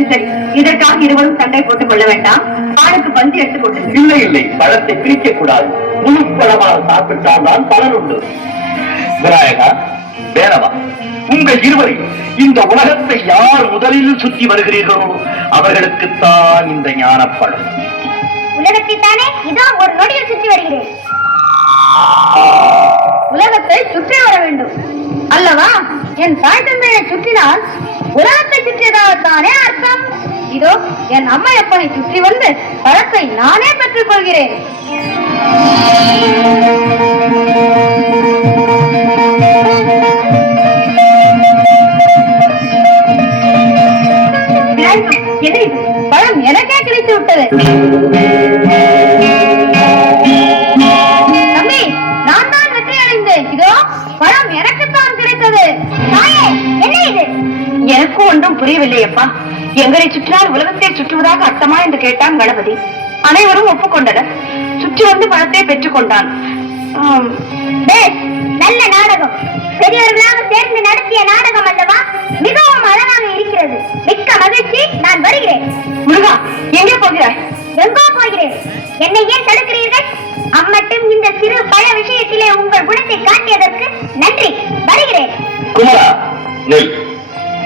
சரி சரி, இதற்காக இருவரும் சண்டை போட்டுக் கொள்ள வேண்டாம். ஆளுக்கு பந்து எடுத்துக்கொண்டு. இல்லை இல்லை, பழத்தை பிரிக்க கூடாது. முழு பழமாக சாப்பிட்டால் தான் பலன் உண்டு. விநாயகா, வேணவா, உங்கள் இருவரையும் இந்த உலகத்தை யார் முதலில் சுற்றி வருகிறீர்களோ அவர்களுக்குத்தான் இந்த ஞானப்பழம். உலகத்தை தானே இதோ ஒரு நொடியில் சுற்றி வருகிறேன். உலகத்தை சுற்றி வர வேண்டும் அல்லவா? என் தாய் தந்தையை சுற்றினால் உலகத்தை சுற்றியதாகத்தானே அர்த்தம். இதோ என் அம்மையப்பனை சுற்றி வந்து பழத்தை நானே பெற்றுக் கொள்கிறேன். பழம் எனக்கே கிடைத்து விட்டது. தம்பி, நான் தான் வெற்றி அடைந்தேன். இதோ பழம் எனக்குத்தான் கிடைத்தது. என்ன இது? எனக்கும் ஒன்றும் புரியவில்லையப்பா. எங்களை சுற்றினால் உலகத்தை சுற்றுவதாக அர்த்தமா என்று கேட்டான் கணபதி. அனைவரும் ஒப்புக்கொண்டனர். சுற்றி வந்து பழத்தை பெற்றுக் கொண்டான். நல்ல நாடகம். பெரியவர்களாக சேர்ந்து நடத்திய நாடகம் அல்லவா? மிகவும் அழகாக இருக்கிறது. மிக்க மகிழ்ச்சி. நான் வருகிறேன். முருகா, எங்கே போகிறாய்? எங்கோ போகிறேன். என்னை ஏன் தடுக்கிறீர்கள்? அம்மட்டும் இந்த சிறு பழ விஷயத்திலே உங்கள் குணத்தை காட்டியதற்கு நன்றி. வருகிறேன். குமரா, நெல்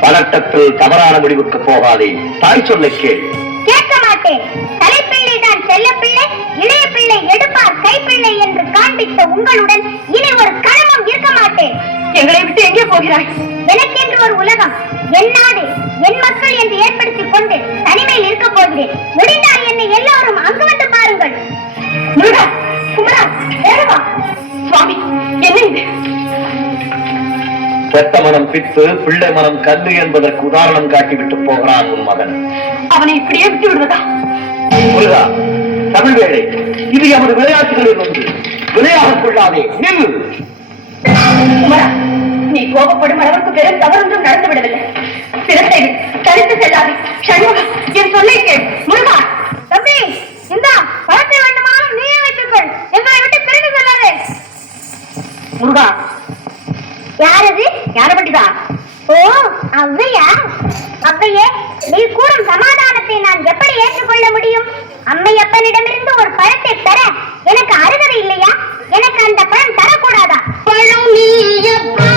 பதட்டத்தில் தவறான முடிவுக்கு போகாதே. தாய் சொல்ல கேள். கேட்க மாட்டேன். தலைப்பிள்ளை தான் செல்ல பிள்ளை, இளைய பிள்ளை எடுப்பார் கைப்பிள்ளை என்று காண்பித்த உங்களுடன் இனி ஒரு கணமும் இருக்க மாட்டேன். எங்களை விட்டு எங்கே போகிறாய்? எனக்கென்று ஒரு உலகம், என் நாடு, என் மக்கள் என்று ஏற்படுத்திக் கொண்டு தனிமையில் இருக்க போகிறேன். முடிந்தால் என்னை எல்லோரும் அங்கு வந்து பாருங்கள். முருகா, குமரா, வேணவா, சுவாமி, என்ன இது? பெத்த மனம் பித்து, பிள்ளை மனம் கல்லு என்பதற்கு உதாரணம் காட்டிவிட்டு போகிறான் உன் மகன். அவனை இப்படியே விட்டு விடுவதா? முருகா, தமிழ் வேளை, இது எமது விளையாட்டுகளில் ஒன்று. விளையாடக் கொள்ளாதே, நில். குமரா, நீ கோபப்படும் அளவுக்கு பெரும் தவறொன்றும் நடந்து விடவில்லை. சிரத்தை தடுத்து செல்லாதே. சண்முகா, என் சொல்லை கேள். முருகா, தம்பி, இந்த பழத்தை வேண்டுமானாலும் நீயே வைத்துக்கொள். எங்களை விட்டு பிரிந்து செல்லாதே. முருகா, யாரது? ஞானபண்டிதா. ஓ, அவ்வையா? அவ்வையே, நீ கூறும் சமாதானத்தை நான் எப்படி ஏற்றுக்கொள்ள முடியும்? அம்மையப்பனிடமிருந்து ஒரு பழத்தை பெற எனக்கு அருகதை இல்லையா? எனக்கு அந்த பழம் தரக்கூடாதா? பழம் நீயப்பா